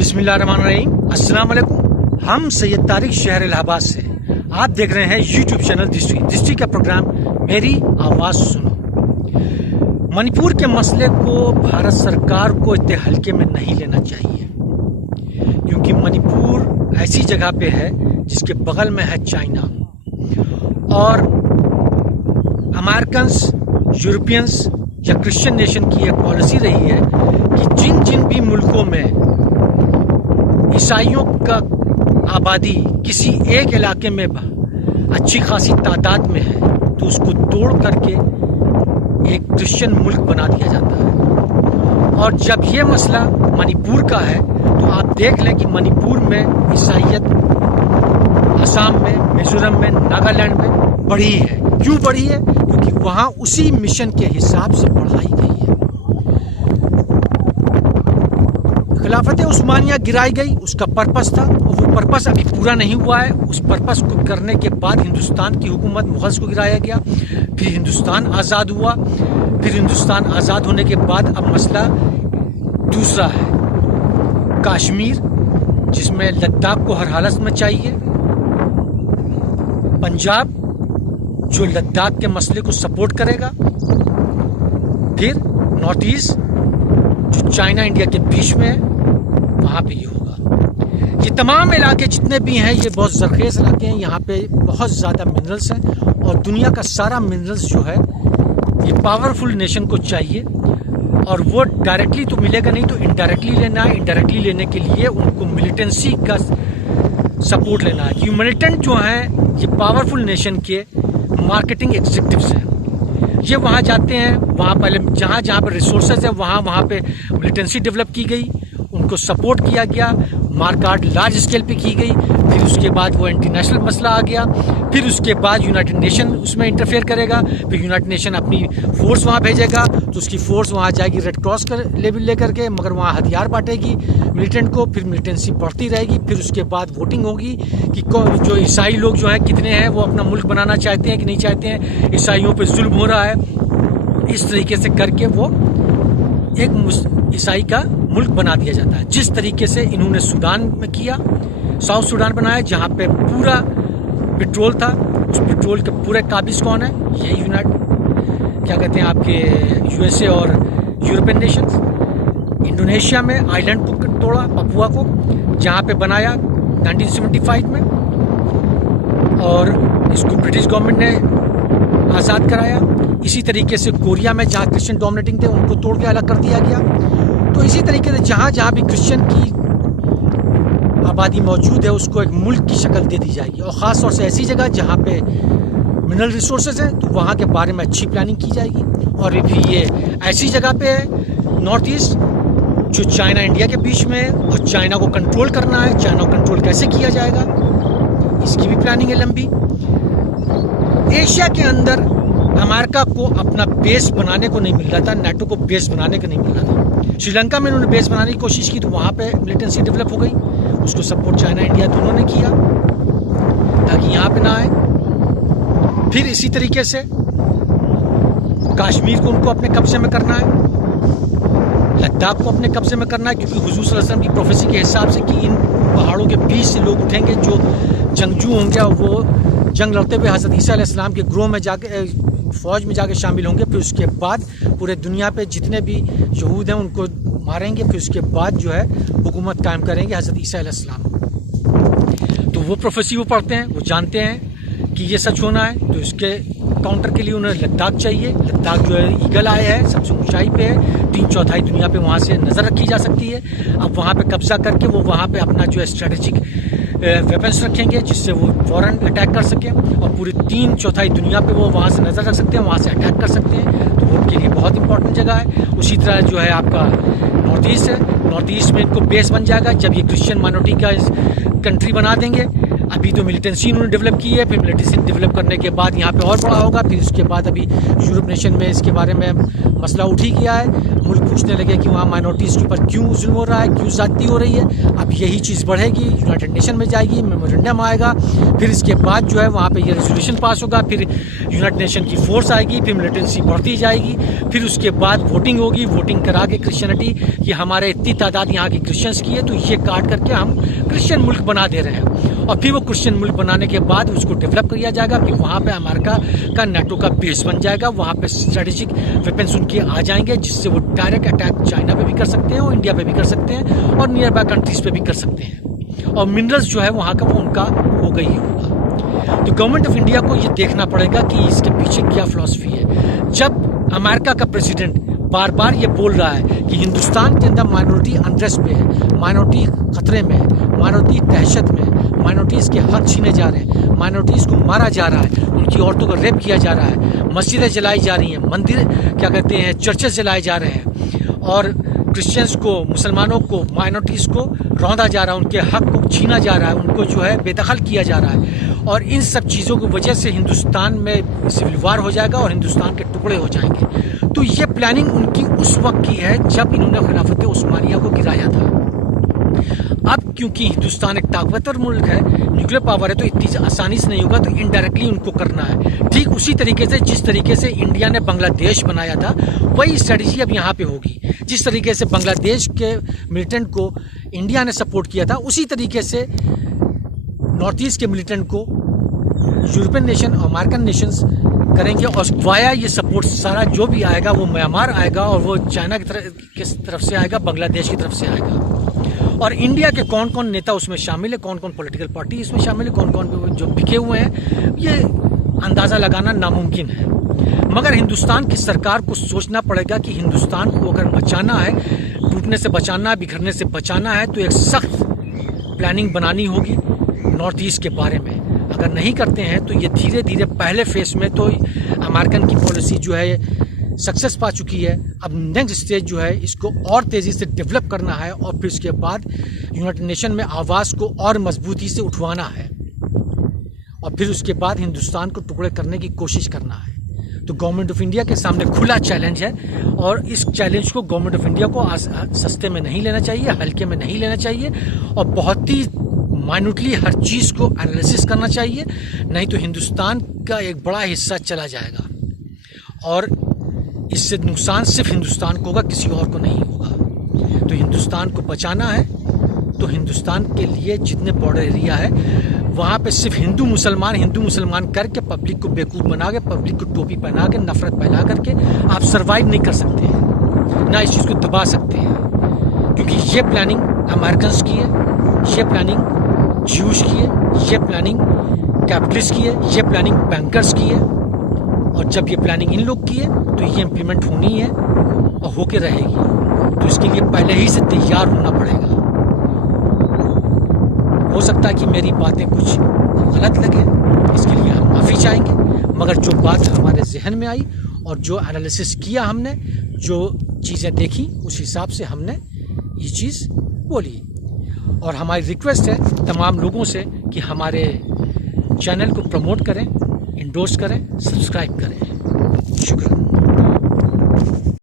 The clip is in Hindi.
बिस्मिल्लाहिर्रहमानिर्रहीम। अस्सलाम वालेकुम। हम सैयद तारिक शहर इलाहाबाद से आप देख रहे हैं यूट्यूब चैनल दृष्टि का प्रोग्राम मेरी आवाज़ सुनो। मणिपुर के मसले को भारत सरकार को इतने हल्के में नहीं लेना चाहिए, क्योंकि मणिपुर ऐसी जगह पे है जिसके बगल में है चाइना, और अमेरिकन्स, यूरोपियंस या क्रिश्चियन नेशन की एक पॉलिसी रही है कि जिन जिन भी मुल्कों में ईसाइयों का आबादी किसी एक इलाके में अच्छी खासी तादाद में है तो उसको तोड़ करके एक क्रिश्चियन मुल्क बना दिया जाता है। और जब ये मसला मणिपुर का है तो आप देख लें कि मणिपुर में ईसाइयत असम में, मिजोरम में, नागालैंड में बढ़ी है। क्यों बढ़ी है? क्योंकि वहाँ उसी मिशन के हिसाब से पढ़ाई गई है। खिलाफत उस्मानिया गिराई गई, उसका पर्पस था, और वो पर्पस अभी पूरा नहीं हुआ है। उस पर्पस को करने के बाद हिंदुस्तान की हुकूमत मुगल्स को गिराया गया, फिर हिंदुस्तान आज़ाद हुआ। फिर हिंदुस्तान आज़ाद होने के बाद अब मसला दूसरा है, कश्मीर, जिसमें लद्दाख को हर हालत में चाहिए, पंजाब जो लद्दाख के मसले को सपोर्ट करेगा, फिर नॉर्थ ईस्ट जो चाइना इंडिया के बीच में है, वहाँ पे ये होगा। ये तमाम इलाके जितने भी हैं ये बहुत ज़रखेज़ इलाके हैं, यहाँ पे बहुत ज़्यादा मिनरल्स हैं, और दुनिया का सारा मिनरल्स जो है ये पावरफुल नेशन को चाहिए, और वो डायरेक्टली तो मिलेगा नहीं, तो इनडायरेक्टली लेना है। इनडायरेक्टली लेने के लिए उनको मिलिटेंसी का सपोर्ट लेना है, कि मिलिटेंट जो हैं ये पावरफुल नेशन के मार्केटिंग एग्जीक्यूटिव्स हैं। ये वहाँ जाते हैं, वहाँ पहले जहाँ जहाँ पर रिसोर्सेज है वहाँ पे मिलिटेंसी डेवलप की गई, उनको सपोर्ट किया गया, मारकाट लार्ज स्केल पे की गई। फिर उसके बाद वो इंटरनेशनल मसला आ गया, फिर उसके बाद यूनाइटेड नेशन उसमें इंटरफेयर करेगा, फिर यूनाइटेड नेशन अपनी फोर्स वहाँ भेजेगा, तो उसकी फोर्स वहाँ जाएगी रेड क्रॉस लेवल लेकर के, मगर वहाँ हथियार बांटेगी मिलिटेंट को, फिर मिलिटेंसी बढ़ती रहेगी। फिर उसके बाद वोटिंग होगी कि जो ईसाई लोग जो हैं कितने हैं, वो अपना मुल्क बनाना चाहते हैं कि नहीं चाहते हैं, ईसाइयों पर जुल्म हो रहा है। इस तरीके से करके वो एक ईसाई का मुल्क बना दिया जाता है, जिस तरीके से इन्होंने सूडान में किया। साउथ सूडान बनाया जहाँ पे पूरा पेट्रोल था, उस पेट्रोल के पूरे काबिज कौन है? यही क्या कहते हैं आपके यूएसए और यूरोपियन नेशंस। इंडोनेशिया में आइलैंड को तोड़ा, पपुआ को, जहाँ पे बनाया 1975 में, और इसको ब्रिटिश गवर्नमेंट ने आज़ाद कराया। इसी तरीके से कोरिया में जहाँ क्रिश्चियन डोमिनेटिंग थे उनको तोड़ के अलग कर दिया गया। तो इसी तरीके से जहाँ जहाँ भी क्रिश्चियन की आबादी मौजूद है उसको एक मुल्क की शक्ल दे दी जाएगी, और ख़ास तौर से ऐसी जगह जहाँ पे मिनरल रिसोर्सेज हैं तो वहाँ के बारे में अच्छी प्लानिंग की जाएगी। और भी ये ऐसी जगह पे है नॉर्थ ईस्ट जो चाइना इंडिया के बीच में है, और चाइना को कंट्रोल करना है। चाइना को कंट्रोल कैसे किया जाएगा, इसकी भी प्लानिंग है लंबी। एशिया के अंदर अमेरिका को अपना बेस बनाने को नहीं मिल रहा था, नाटो को बेस बनाने को नहीं मिल रहा था। श्रीलंका में उन्होंने बेस बनाने की कोशिश की तो वहाँ पे मिलिटेंसी डेवलप हो गई, उसको सपोर्ट चाइना इंडिया दोनों ने किया ताकि यहाँ पे ना आए। फिर इसी तरीके से कश्मीर को उनको अपने कब्जे में करना है, लद्दाख को अपने कब्जे में करना है, क्योंकि हुजूर सल्लल्लाहु अलैहि वसल्लम की प्रोफेसी के हिसाब से कि इन पहाड़ों के बीच से लोग उठेंगे जो जंगजू होंगे, और वो जंग लड़ते हुए हज़रत ईसा अलैहिस्सलाम के ग्रोह में जाके, फ़ौज में जाके शामिल होंगे। फिर उसके बाद पूरे दुनिया पे जितने भी यहूद हैं उनको मारेंगे, फिर उसके बाद जो है हुकूमत कायम करेंगे हज़रत ईसा अलैहिस्सलाम। तो वो प्रोफेसी वो पढ़ते हैं, वो जानते हैं कि ये सच होना है। तो इसके काउंटर के लिए उन्हें लद्दाख चाहिए। लद्दाख जो है ईगल आय है, सबसे ऊंचाई पे है, 3/4 दुनिया पे वहाँ से नज़र रखी जा सकती है। अब वहाँ पे कब्जा करके वो वहाँ पे अपना जो है स्ट्रेटेजिक वेपन्स रखेंगे जिससे वो फ़ौरन अटैक कर सकें, और पूरी 3/4 दुनिया पे वो वहाँ से नज़र रख सकते हैं, वहाँ से अटैक कर सकते हैं। तो वो उनके लिए बहुत इंपॉर्टेंट जगह है। उसी तरह जो है आपका नॉर्थ ईस्ट है, नॉर्थ ईस्ट में इनको बेस बन जाएगा। जब ये क्रिश्चियन माइनॉरिटी का कंट्री बना देंगे, अभी तो मिलिटेंसी इन्होंने डेवलप की है, फिर मिलिटेंसी डेवलप करने के बाद यहाँ पे और बड़ा होगा, फिर उसके बाद अभी यूरोप नेशन में इसके बारे में मसला उठ ही गया है। मुल्क पूछने लगे कि वहाँ माइनॉरिटीज़ के ऊपर क्यों जुल्म हो रहा है, क्यों ज़्यादती हो रही है। अब यही चीज़ बढ़ेगी, यूनाइटेड नेशन में जाएगी, मेमोरेंडम आएगा, फिर इसके बाद जो है वहाँ पे ये रेजोल्यूशन पास होगा, फिर यूनाइटेड नेशन की फोर्स आएगी, फिर मिलिटेंसी बढ़ती जाएगी, फिर उसके बाद वोटिंग होगी, वोटिंग करा के क्रिश्चियनिटी कि हमारे इतनी तादाद यहाँ की क्रिश्चियंस की है तो ये काट करके हम क्रिश्चियन मुल्क बना दे रहे हैं। और फिर वो क्रिश्चियन मुल्क बनाने के बाद उसको डेवलप किया जाएगा, फिर वहाँ पे अमेरिका का नेटो का बेस बन जाएगा, वहाँ पे स्ट्रेटेजिक वेपन्स उनके आ जाएंगे जिससे वो डायरेक्ट अटैक चाइना पे भी कर सकते हैं और इंडिया पे भी कर सकते हैं और नियर बाय कंट्रीज पे भी कर सकते हैं। और मिनरल्स जो है वहाँ का वो उनका होगा ही होगा। तो गवर्नमेंट ऑफ इंडिया को ये देखना पड़ेगा कि इसके पीछे क्या फिलॉसफी है। जब अमेरिका का प्रेसिडेंट बार बार ये बोल रहा है कि हिंदुस्तान के अंदर माइनॉरिटी अनरेस्ट पे है, माइनॉरिटी खतरे में है, माइनॉरिटी दहशत में है, माइनॉरिटीज़ के हक छीने जा रहे हैं, माइनॉरिटीज़ को मारा जा रहा है, उनकी औरतों को रेप किया जा रहा है, मस्जिदें जलाई जा रही हैं, मंदिर क्या कहते हैं चर्चेस जलाए जा रहे हैं, और क्रिश्चियंस को, मुसलमानों को, माइनॉरिटीज़ को रौंदा जा रहा है, उनके हक को छीना जा रहा है, उनको जो है बेदखल किया जा रहा है। और इन सब चीज़ों की वजह से हिंदुस्तान में सिविल वार हो जाएगा और हिंदुस्तान के टुकड़े हो जाएंगे। तो ये प्लानिंग उनकी उस वक्त की है जब इन्होंने खिलाफत उस्मानिया को गिराया था। अब क्योंकि हिंदुस्तान एक ताकतवर मुल्क है, न्यूक्लियर पावर है, तो इतनी आसानी से नहीं होगा, तो इनडायरेक्टली उनको करना है। ठीक उसी तरीके से जिस तरीके से इंडिया ने बांग्लादेश बनाया था वही स्ट्रेटजी अब यहाँ पे होगी। जिस तरीके से बांग्लादेश के मिलिटेंट को इंडिया ने सपोर्ट किया था उसी तरीके से नॉर्थ ईस्ट के मिलिटेंट को यूरोपियन नेशन और अमेरिकन नेशंस करेंगे। और वाया ये सपोर्ट सारा जो भी आएगा वो म्यांमार आएगा और वो चाइना की तरफ से आएगा, बांग्लादेश की तरफ से आएगा। और इंडिया के कौन कौन नेता उसमें शामिल है, कौन कौन पॉलिटिकल पार्टी इसमें शामिल है, कौन कौन जो बिके हुए हैं, ये अंदाज़ा लगाना नामुमकिन है। मगर हिंदुस्तान की सरकार को सोचना पड़ेगा कि हिंदुस्तान को अगर बचाना है, टूटने से बचाना, बिखरने से बचाना है, तो एक सख्त प्लानिंग बनानी होगी नॉर्थ ईस्ट के बारे में। अगर नहीं करते हैं तो ये धीरे धीरे पहले फेज में तो अमेरिकन की पॉलिसी जो है सक्सेस पा चुकी है। अब नेक्स्ट स्टेज जो है इसको और तेज़ी से डेवलप करना है और फिर उसके बाद यूनाइटेड नेशन में आवाज़ को और मजबूती से उठवाना है और फिर उसके बाद हिंदुस्तान को टुकड़े करने की कोशिश करना है। तो गवर्नमेंट ऑफ इंडिया के सामने खुला चैलेंज है और इस चैलेंज को गवर्नमेंट ऑफ इंडिया को सस्ते में नहीं लेना चाहिए, हल्के में नहीं लेना चाहिए और बहुत ही माइन्यूटली हर चीज़ को एनालिसिस करना चाहिए, नहीं तो हिंदुस्तान का एक बड़ा हिस्सा चला जाएगा और इससे नुकसान सिर्फ हिंदुस्तान को होगा, किसी और को नहीं होगा। तो हिंदुस्तान को बचाना है तो हिंदुस्तान के लिए जितने बॉर्डर एरिया है वहाँ पे सिर्फ हिंदू मुसलमान करके पब्लिक को बेवकूफ़ बना के, पब्लिक को टोपी पहना के, नफरत फैला करके आप सर्वाइव नहीं कर सकते हैं, ना इस चीज़ को दबा सकते हैं। क्योंकि ये प्लानिंग अमेरिकन्स की है, ये प्लानिंग ज्यूज की है, ये प्लानिंग कैपिटलिस्ट की है, ये प्लानिंग बैंकर्स की है। और जब ये प्लानिंग इन लोग की है तो ये इम्प्लीमेंट होनी है और होके रहेगी। तो इसके लिए पहले ही से तैयार होना पड़ेगा। हो सकता है कि मेरी बातें कुछ गलत लगे, इसके लिए हम माफ़ी चाहेंगे, मगर जो बात हमारे जहन में आई और जो एनालिसिस किया हमने, जो चीज़ें देखी, उस हिसाब से हमने ये चीज़ बोली। और हमारी रिक्वेस्ट है तमाम लोगों से कि हमारे चैनल को प्रमोट करें, इंडोर्स करें, सब्सक्राइब करें। शुक्रिया।